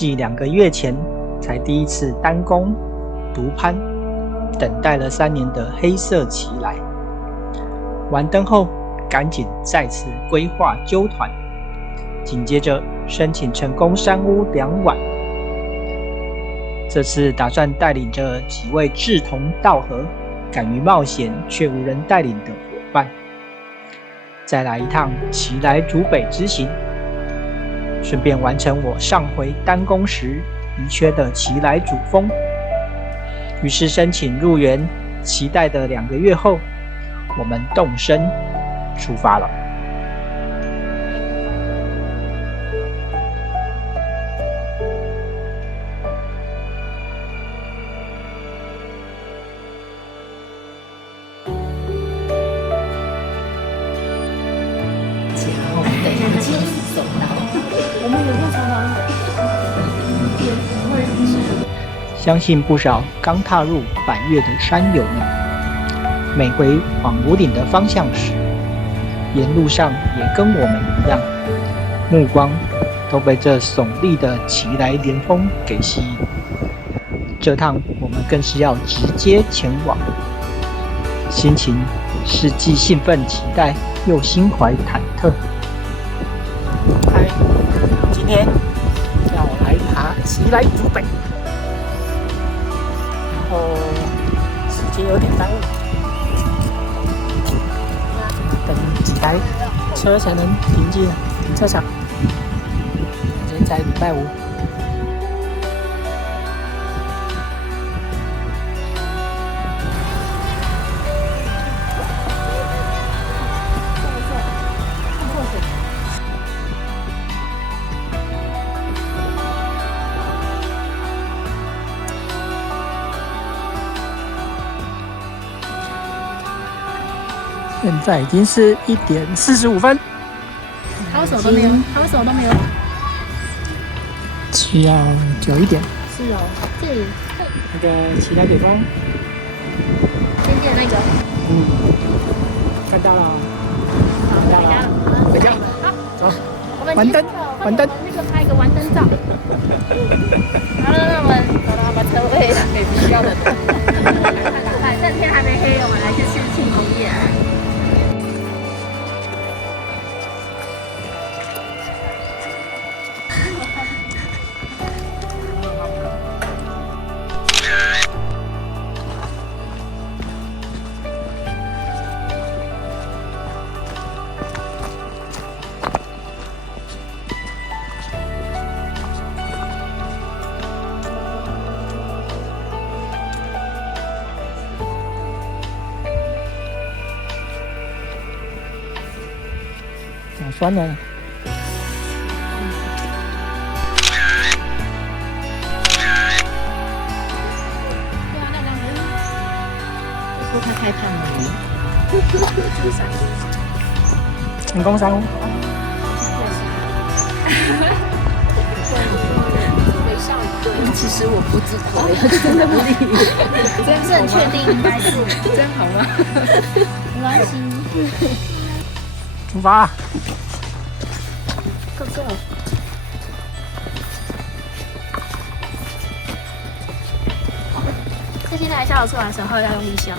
继2个月前才第一次单攻独攀，等待了3年的黑色奇来，完登后赶紧再次规划揪团，紧接着申请成功山屋2晚。这次打算带领着几位志同道合、敢于冒险却无人带领的伙伴，再来一趟奇来主北之行，顺便完成我上回单攻时遗缺的奇来主峰。于是申请入园，期待的2个月后，我们动身出发了。等一下，你亲自手拿。我们有用手拿。相信不少刚踏入百岳的山友们，每回往屋顶的方向时，沿路上也跟我们一样，目光都被这耸立的奇来连峰给吸引。这趟我们更是要直接前往，心情是既兴奋期待又心怀忐忑。嗨，今天要来爬奇来主北，然后时间有点耽误，等几台车才能停进停车场。现在礼拜5。现在已经是1点45分，好手都没有，好手都没有。需要久一点。是哦，这里那个奇来北峰，尖尖那个。看到了，好，回家了。回家。好，走，我们完灯，完灯。那个拍一个完灯照。好了，那我们走了，把车位给必要的。反正天还没黑，我们来去吃庆功宴。好酸呢。说他太胖了。成功山屋。微笑一个。其实我不知道，真的不理。真确定应该是真好吗？没关系。出发。Go go。这现在笑得出来的时候要用力笑，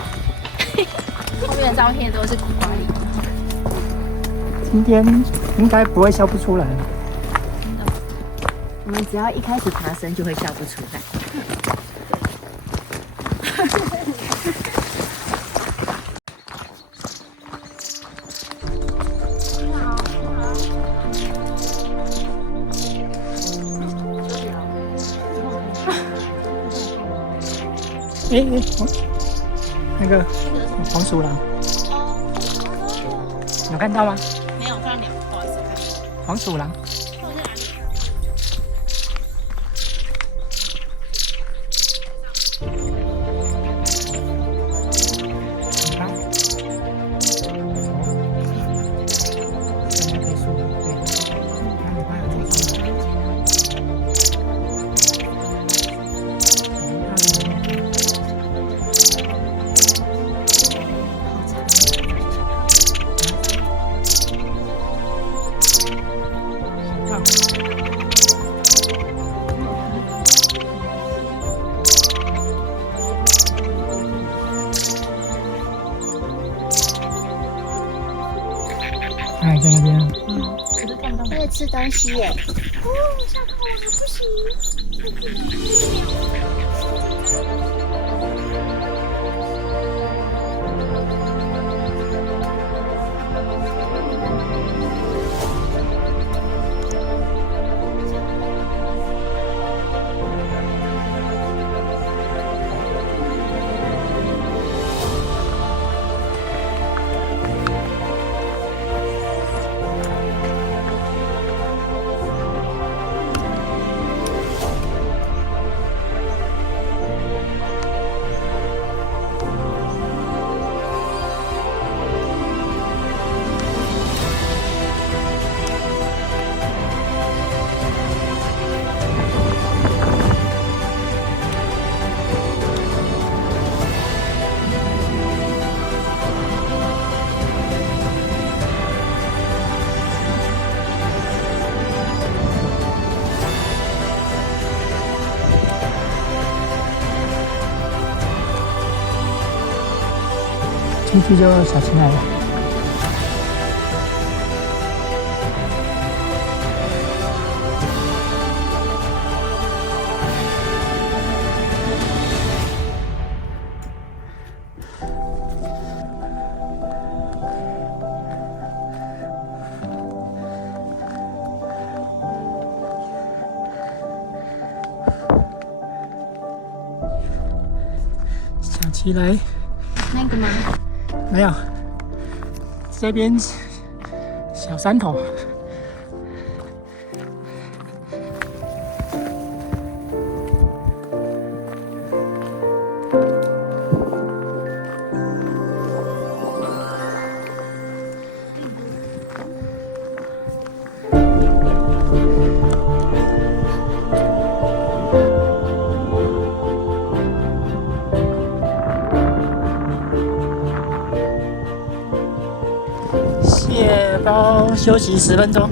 后面的照片都是苦瓜脸。今天应该不会笑不出来。我们只要一开始爬升就会笑不出来。那个黄鼠狼，有看到吗？没有，看到鸟，不好意思，看。黄鼠狼。吃东西耶。哦，吓到我了，不行，太近进去就小心来了。小起来，那个吗？没有，这边小山头。卸包休息10分钟。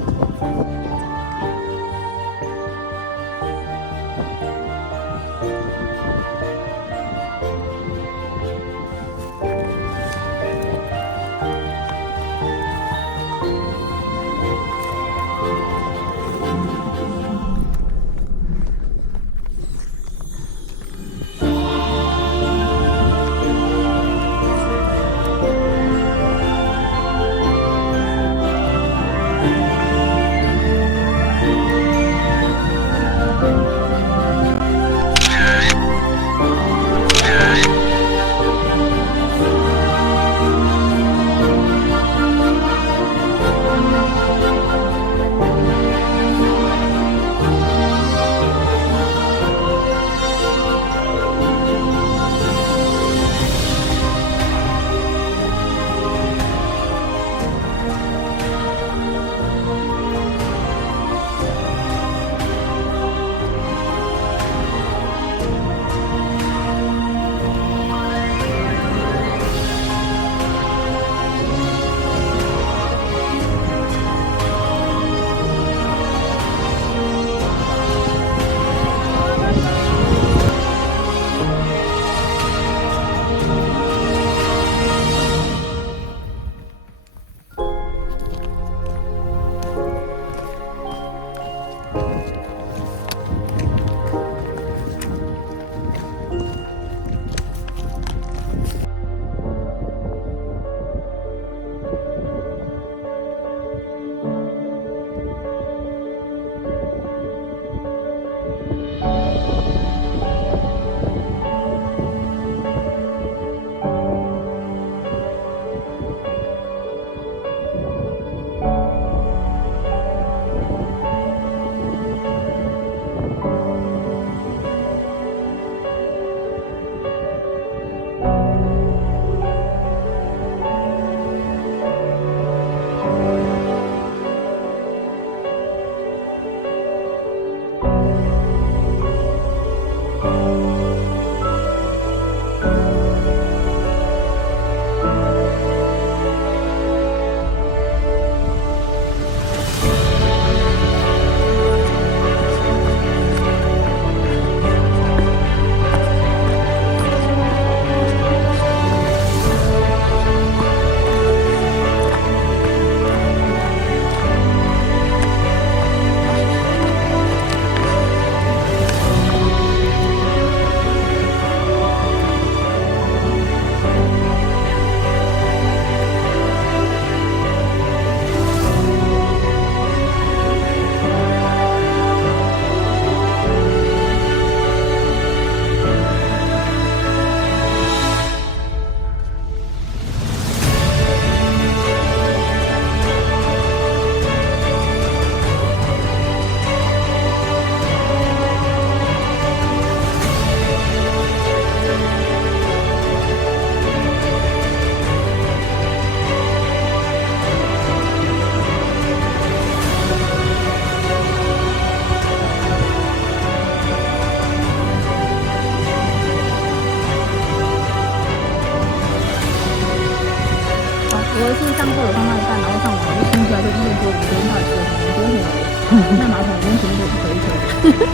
那马桶里面全部都一颗一颗。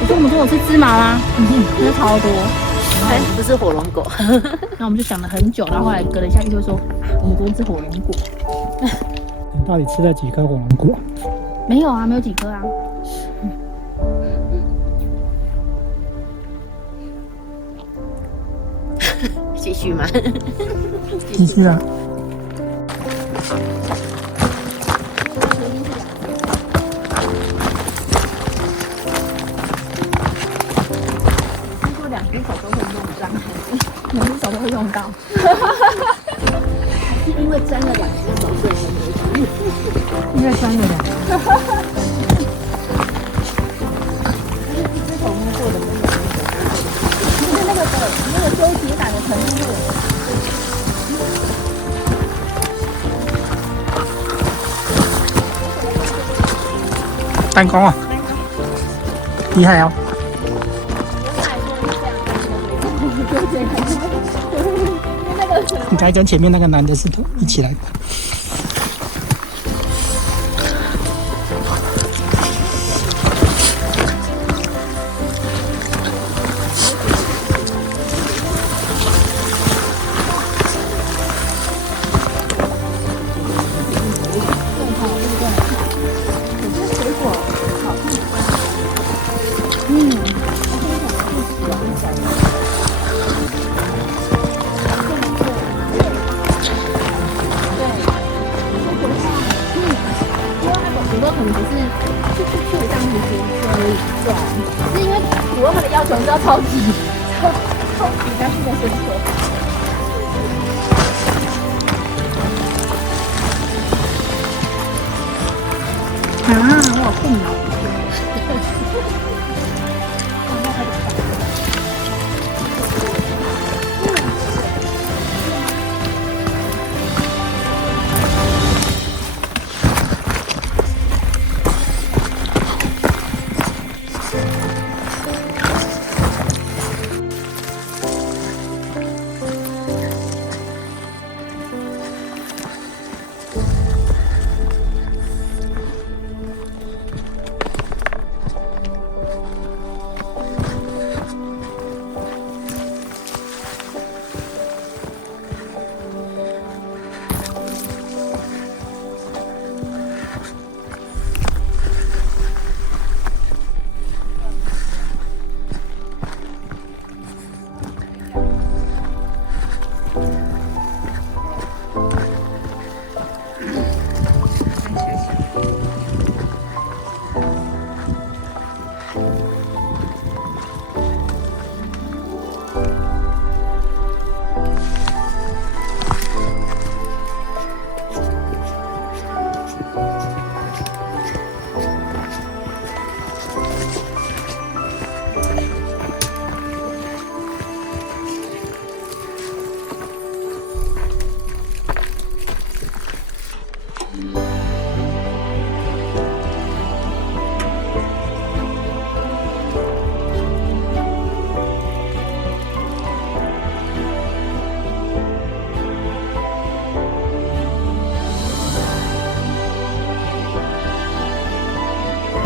我说我们说我吃芝麻吗？真的超多。哎，不是火龙果。那我们就想了很久，然后后来隔了一下，就说我们昨天吃火龙果。你到底吃了几颗火龙果？没有啊，没有几颗啊。继续吗？继续啊。听说2只手都会用上，2只手都会用到。是因为沾了2只手，所以才没事。应该沾了2颗。一只手摸过的没有。就是那个纠结感的程度。弹弓啊，厉害哦！你才跟前面那个男的是一起来的。很多可能只是去这样子而已，对啊，是因为主要他的要求是要超级干净的水手。我好困扰。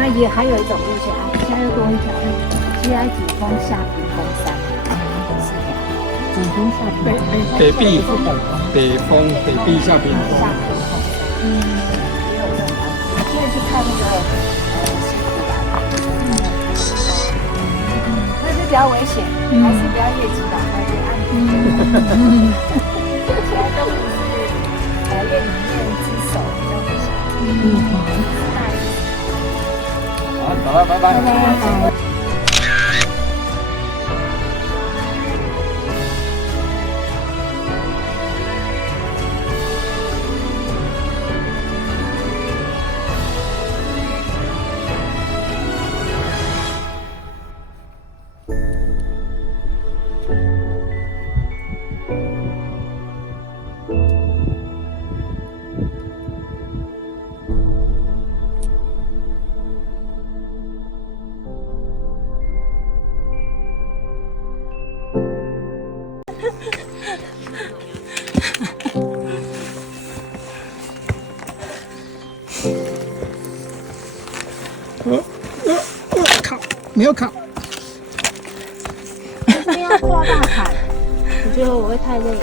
那也还有一种路线啊，现在又多一条，现在主峰下屏风山，是的，主峰下屏风山，北壁，北峰，北壁下屏风。下屏风山，也有这种安排。现在去看那个西湖吧，那是比较危险，还是不要越级吧，还是安全。看起来都不是越里面之手比较危险。好，走了，拜拜。没有烤。一定要抓大坎，我觉得我会太累。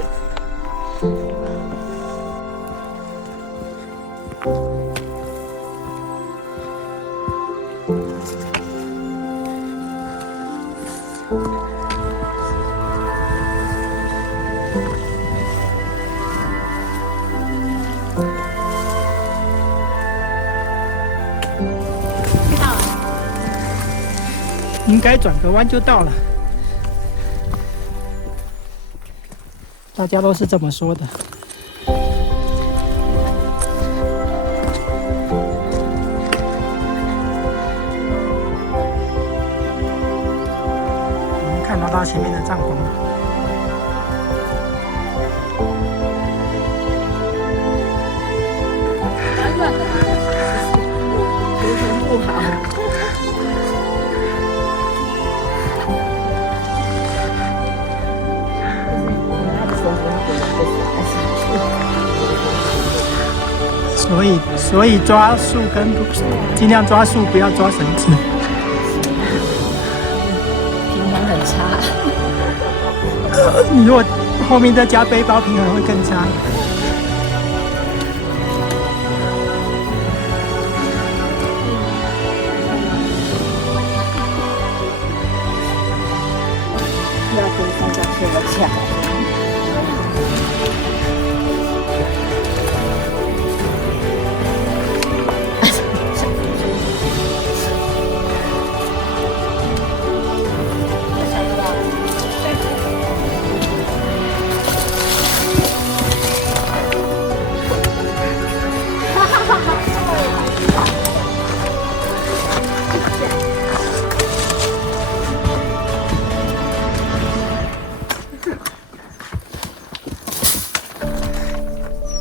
应该转个弯就到了，大家都是这么说的。我们看得到前面的帐篷了。软软的吗？流程不好。所以抓树根尽量抓树，不要抓绳子。平衡很差。你如果后面再加背包，平衡会更差。要跟三角切了起来。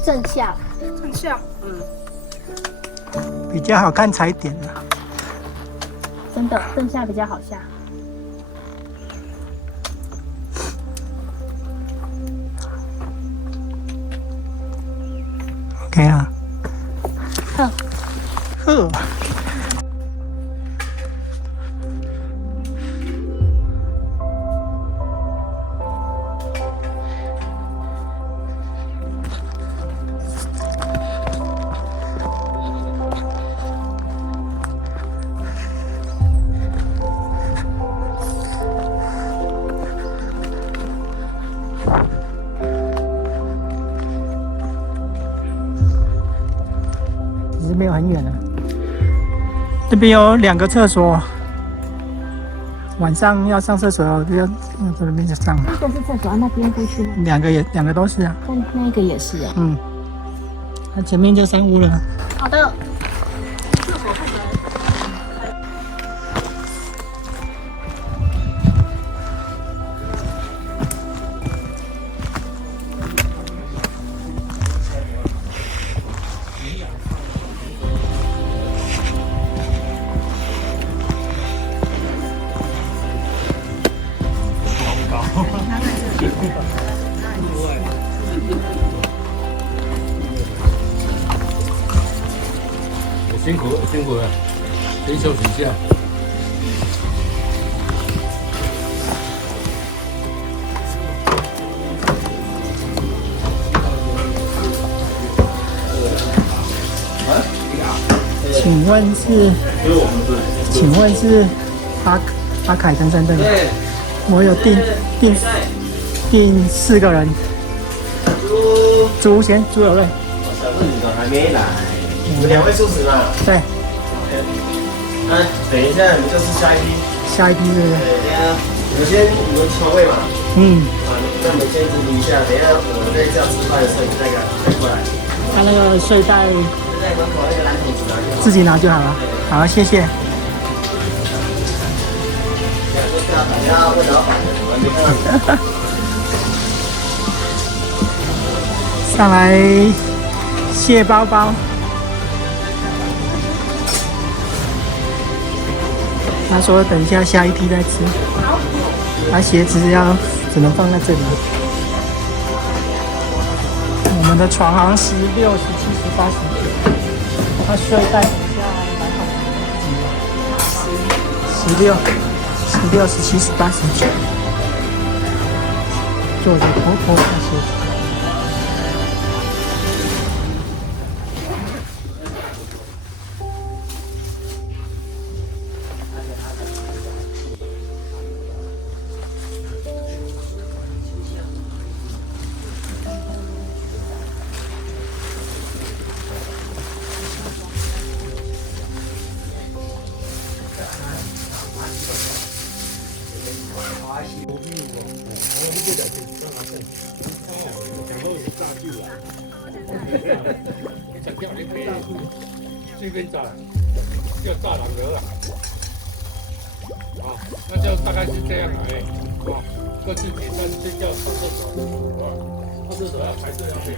正下，正向，比较好看踩点了。真的正下比较好下。OK 啊。呵，呵。只是没有很远了。这边有2个厕所，晚上要上厕所就要在那边就上。这个是厕所，那边过去吗？两个都是啊。那个也是啊。嗯，那前面就3屋了。好的。辛苦了，先休息一下。请问是阿凯登山队吗？我有订4个人。朱有瑞。小子你都还没来，你们2位素食嘛？对。等一下你们就是下一批。下一批是不是？对，你们抽位嘛。嗯。那你们先停一下，等一下我在叫吃饭的时候，你再过来。他那个睡袋。在门口那个蓝桶子拿就好。自己拿就好了。好，谢谢。打电话问老板的，我没看到。上来卸包包。他说等一下下一批再吃。好。他鞋子只能放在这里。我们的床好像16、17、18、19。他睡袋等一下蛮好的。16、16、17、18、19，做着婆婆那些。这边栅栏叫栅栏鹅啊，啊，那就大概是这样来，啊，各自解散睡觉、上厕所，啊，上厕所要排队要费。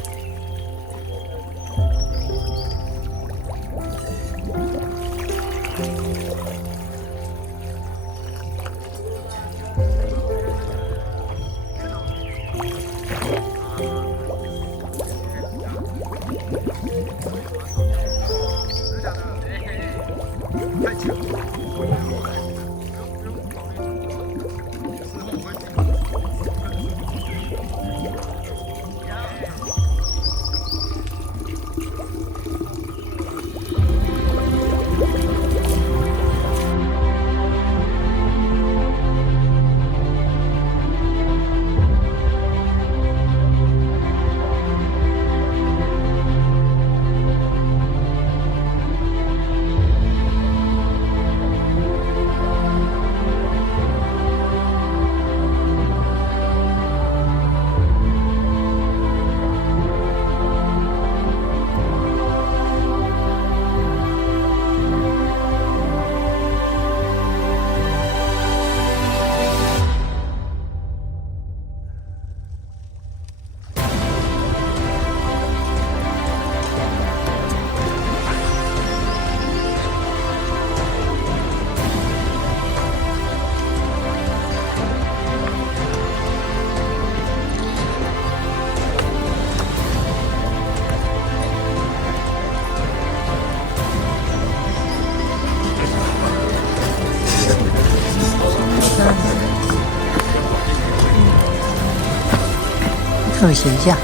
特写一下，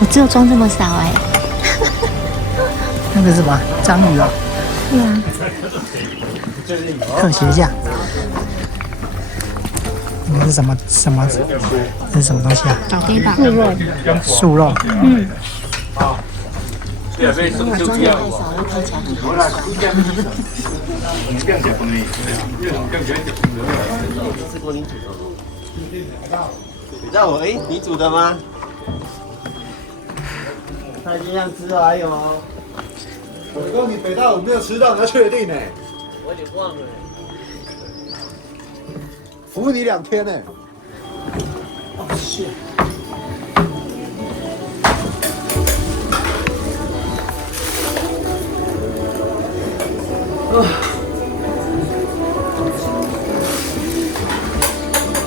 我只有装这么少哎。那个是什么？章鱼啊？对啊。特写一下。那是什么？这是什么东西啊？小黑吧。素肉。素肉。嗯。啊。对啊，所以生就不要。吃过你煮的？你知道我你煮的吗？他已经这样吃了，还有哦。我说你北大武没有吃到，你要确定呢。我有点忘了。服你2天呢。哦，谢。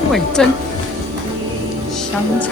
味噌、香肠。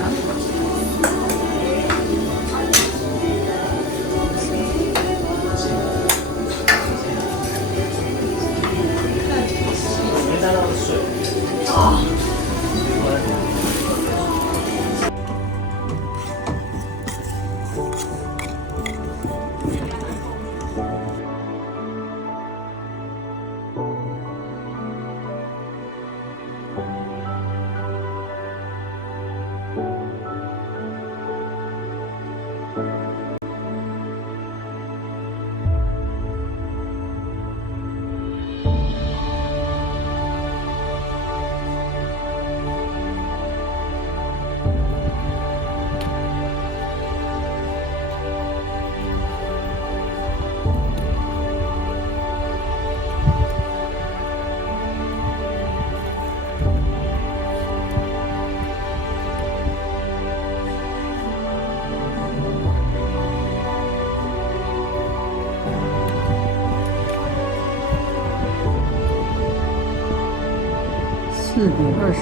4点20，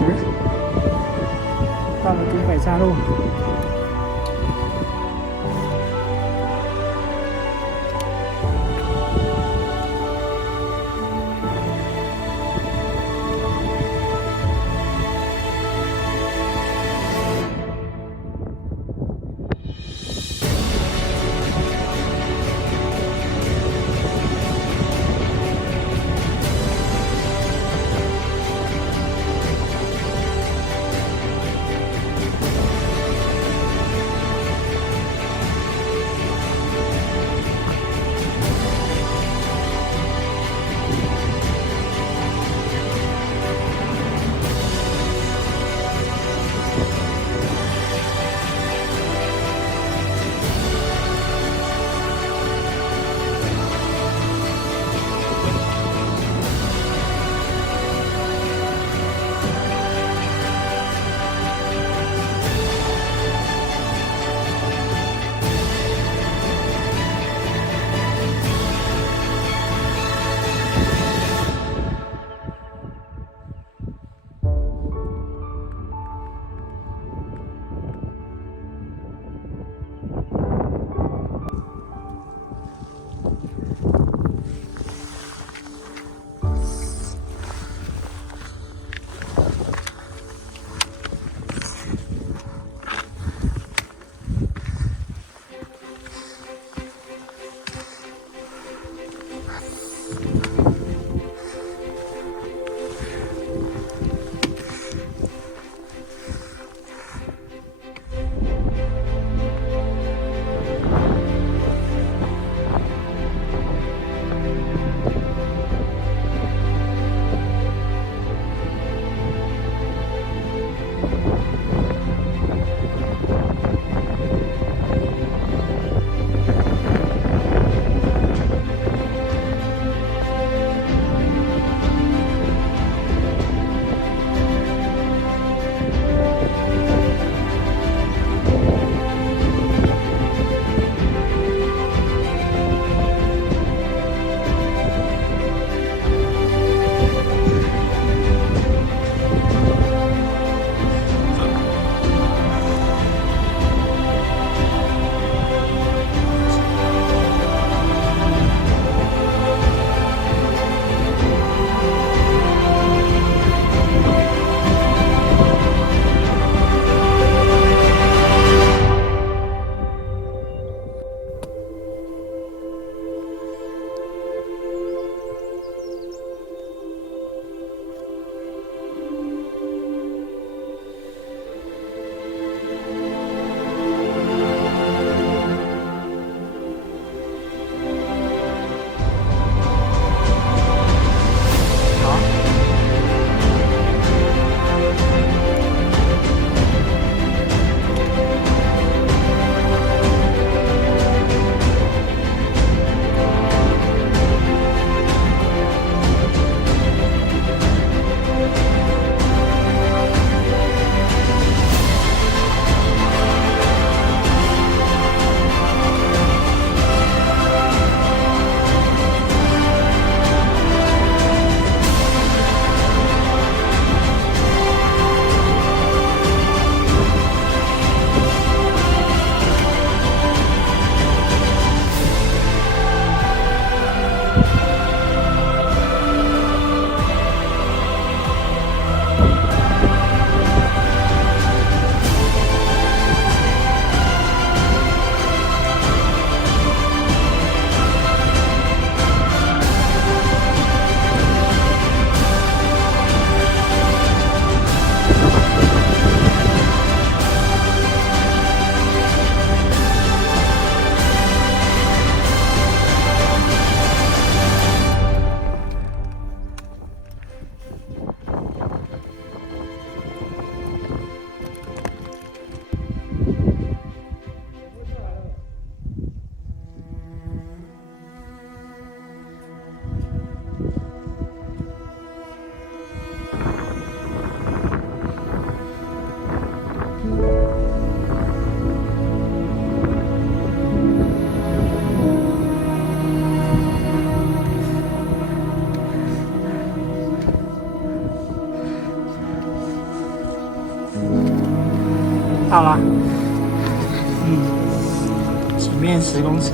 到了顶北岔路。到了，前面10公尺。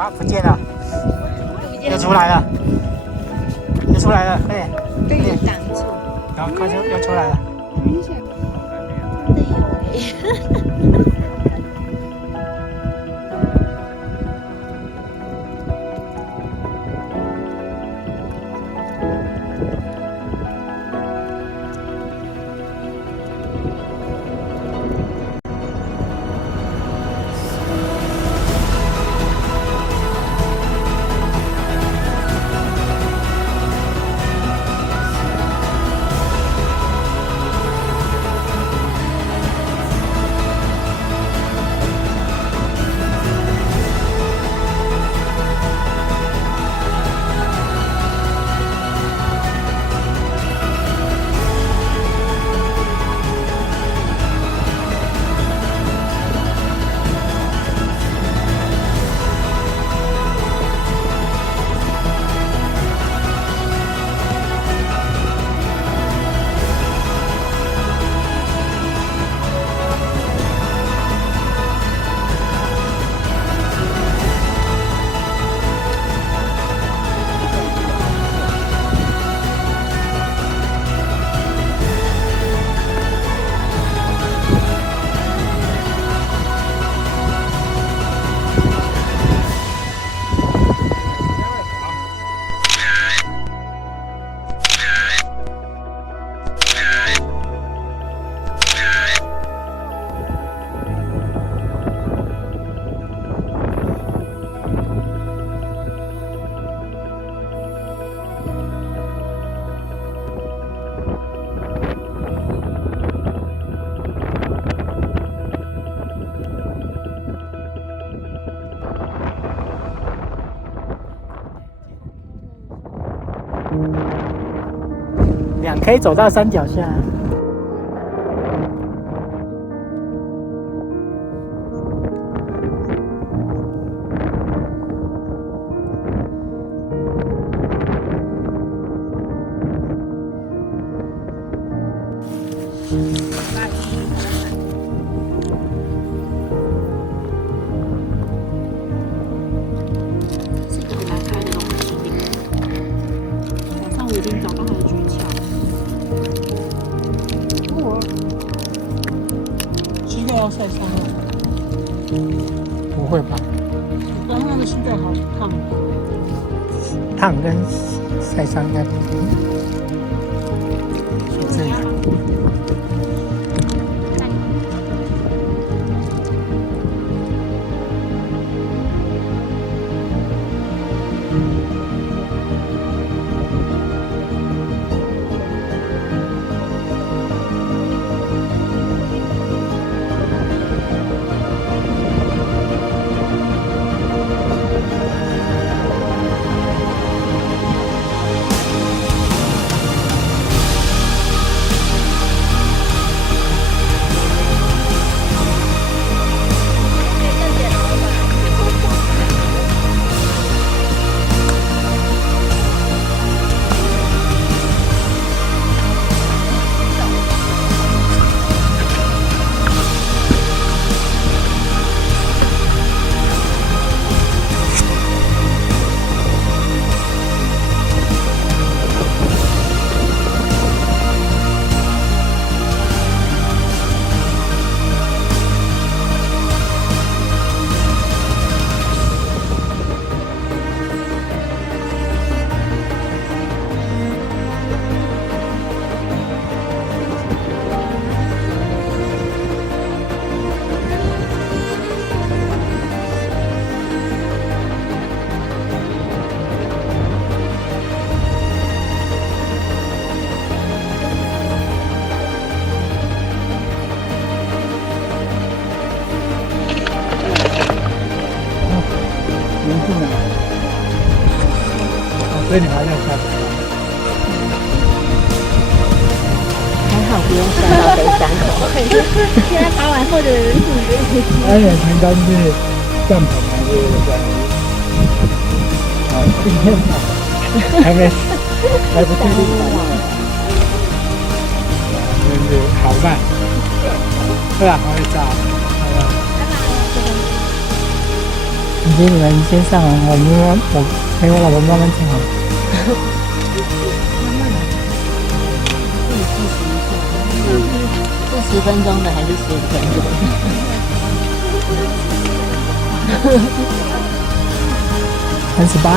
啊，不见了，又出来了，又出来了，快点，被人挡住，然后快又出来了，明显真的有2K 走到山脚下。要晒伤了。不会吧？刚刚那个现在好烫。烫跟晒伤应该不一样。是这样。所以你还在下去？还好不用下到北山口。现在爬完后的人数也可以。安远城关是帐篷还是关系？好，今天还没，还不确定。真是好慢。对啊，还会炸。你们先上啊，我陪我老婆慢慢讲好了。是10分钟的还是15分钟38。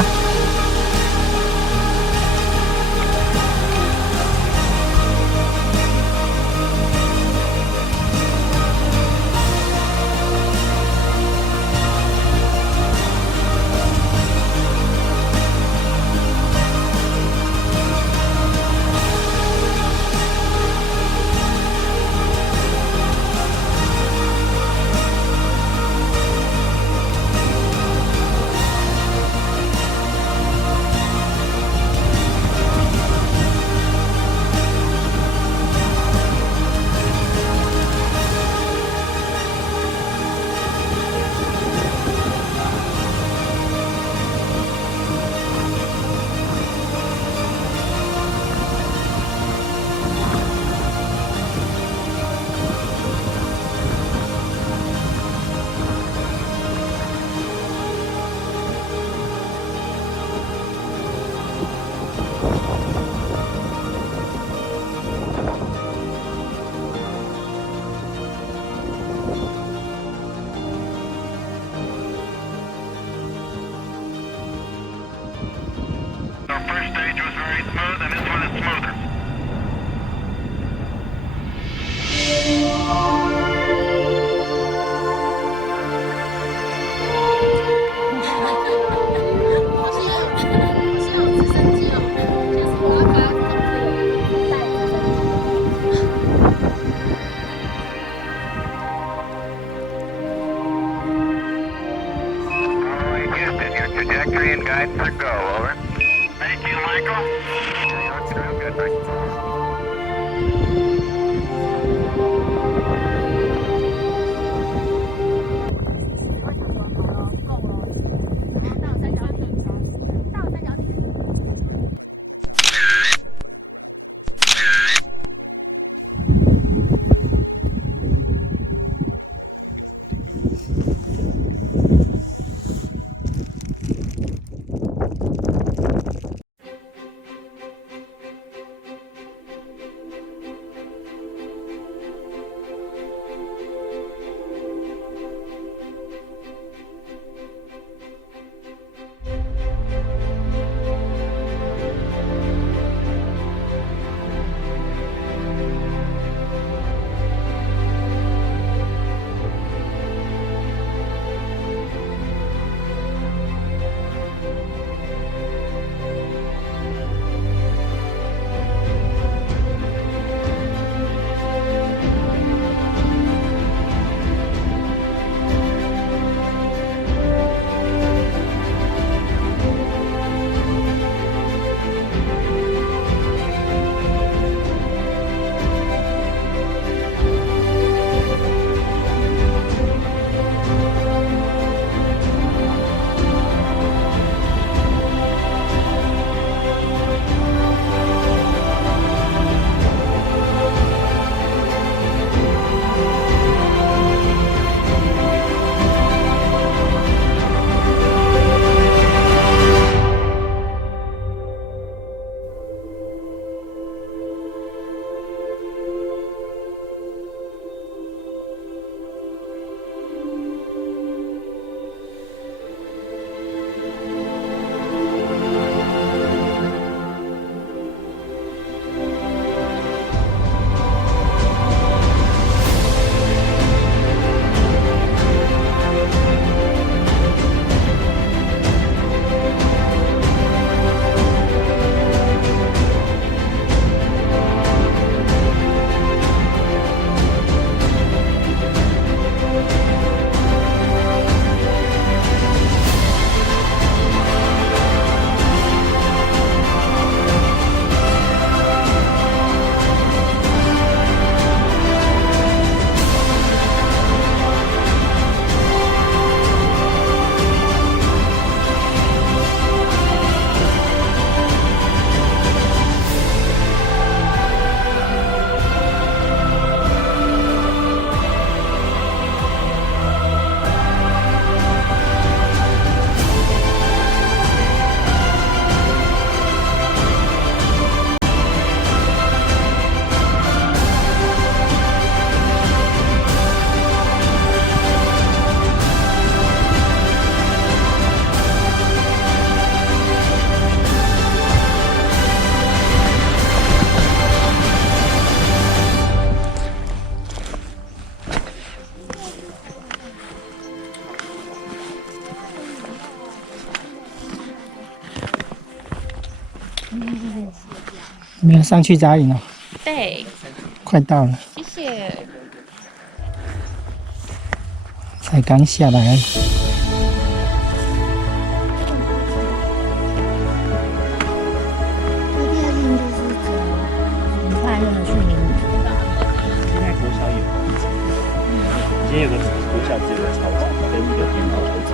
上去扎营哦，对，快到了，谢谢。才刚下来而已。那第二天就是走很快乐的去明年。现在国小有，今天有个国小只有个操场跟一个乒乓球场。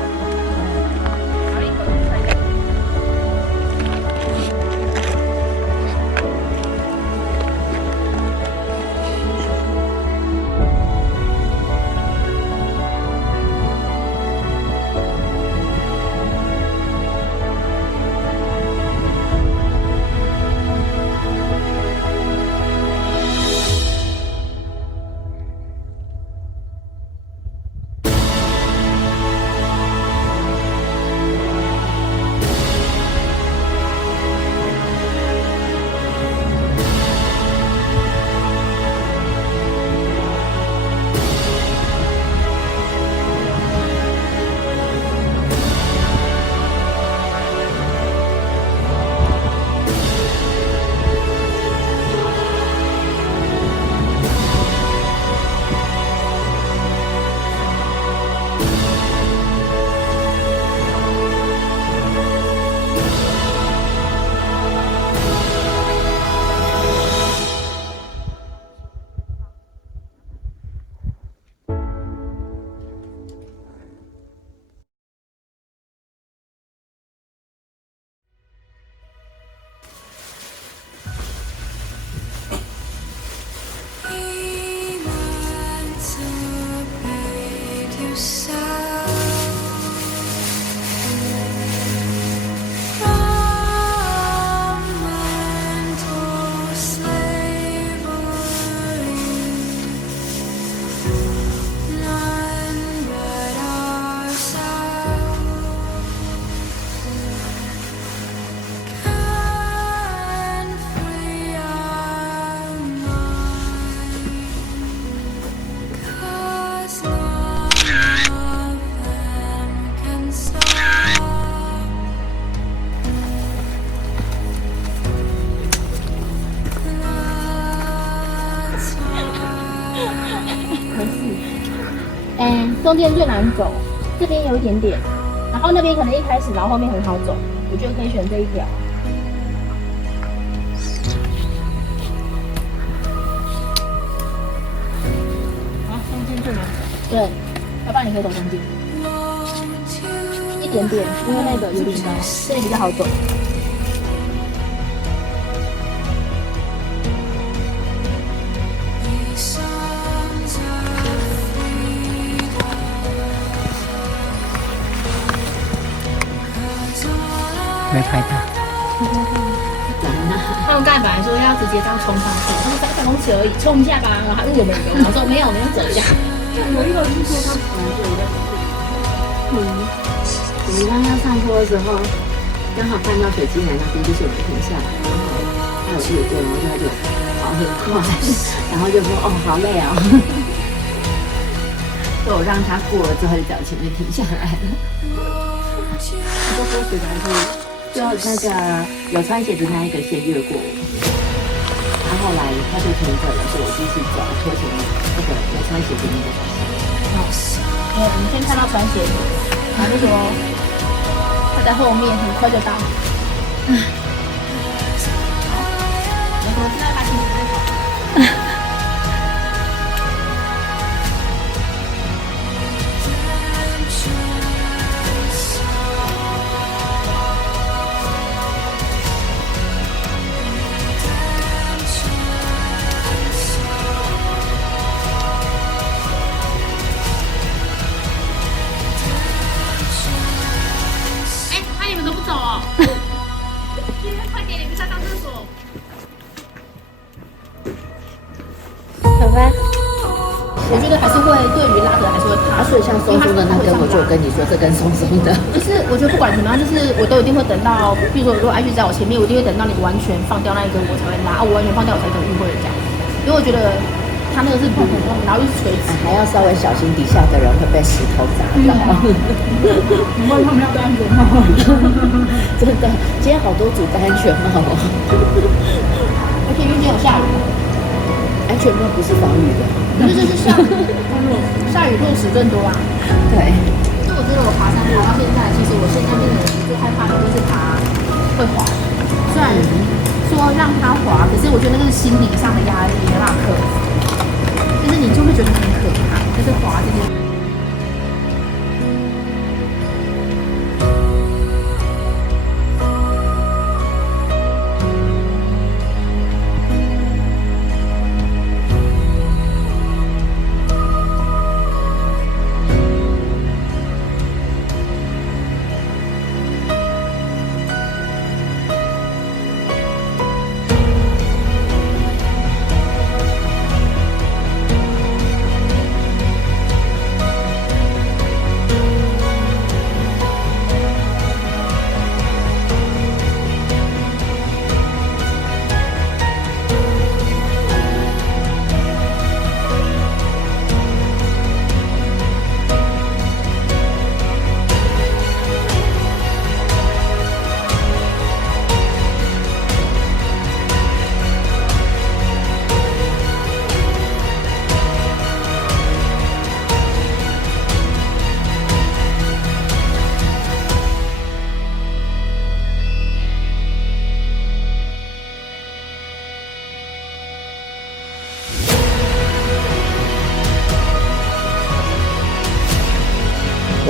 中间最难走，这边有一点点，然后那边可能一开始，然后后面很好走，我觉得可以选这一条。中间最难走。对，要不然你可以走中间，一点点，因为那个有点高，这里比较好走。没太大。他们刚才本来说要直接这样冲上去，他们3公尺而已，冲一下吧，然后还问我们有没有，我说没有，我们要走一下。有一个是说他本来就有在我们刚刚上坡的时候，刚好看到水晶来那边，就是我们停下来，然后他有越过，然后他就跑很快，然后就说哦好累哦，所以我让他过了之后，就在我前面停下来了。都说水还是就那个有穿鞋子那一个先越过我，然后后来他就停着了，所以我继续走，拖前那个有穿鞋子那个。我们先看到穿鞋子，然后就说他在后面很快就到。好，我现在把鞋子带走。我觉得还是会对于拉的还是会怕，所以像松松的那根，我就跟你说这根松松的。就是我觉得不管怎么样，就是我都一定会等到，比如说如果 IG 在我前面，我一定会等到你完全放掉那一根，我才会拉。我完全放掉我才可能误会这样。因为我觉得它那个是砰砰砰，然后又是垂直，还要稍微小心底下的人会被石头砸到。难怪他们要戴安全帽。真的，今天好多组戴安全帽哦。而且因为今天有下雨，安全帽不是防雨的。就是下雨落石更多啊。对。就我觉得我爬山爬到现在，其实我现在变得最害怕的就是爬会滑。虽然说让它滑，可是我觉得那个是心理上的压力没办法克服，就是你就会觉得很可怕，就是滑这件。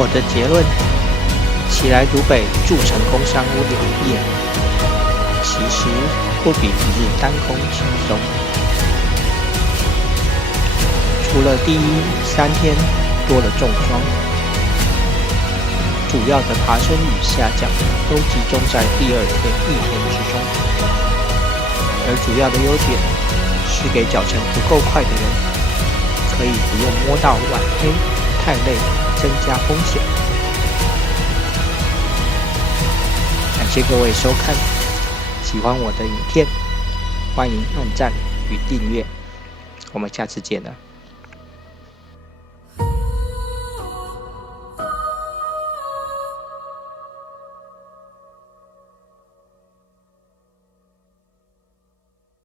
我的结论：奇来独北筑成工商屋2夜，其实不比一日单攻轻松。除了第3天多了重装，主要的爬升与下降都集中在第2天1天之中，而主要的优点是给脚程不够快的人，可以不用摸到晚黑太累，增加风险。感谢各位收看，喜欢我的影片，欢迎按赞与订阅，我们下次见了。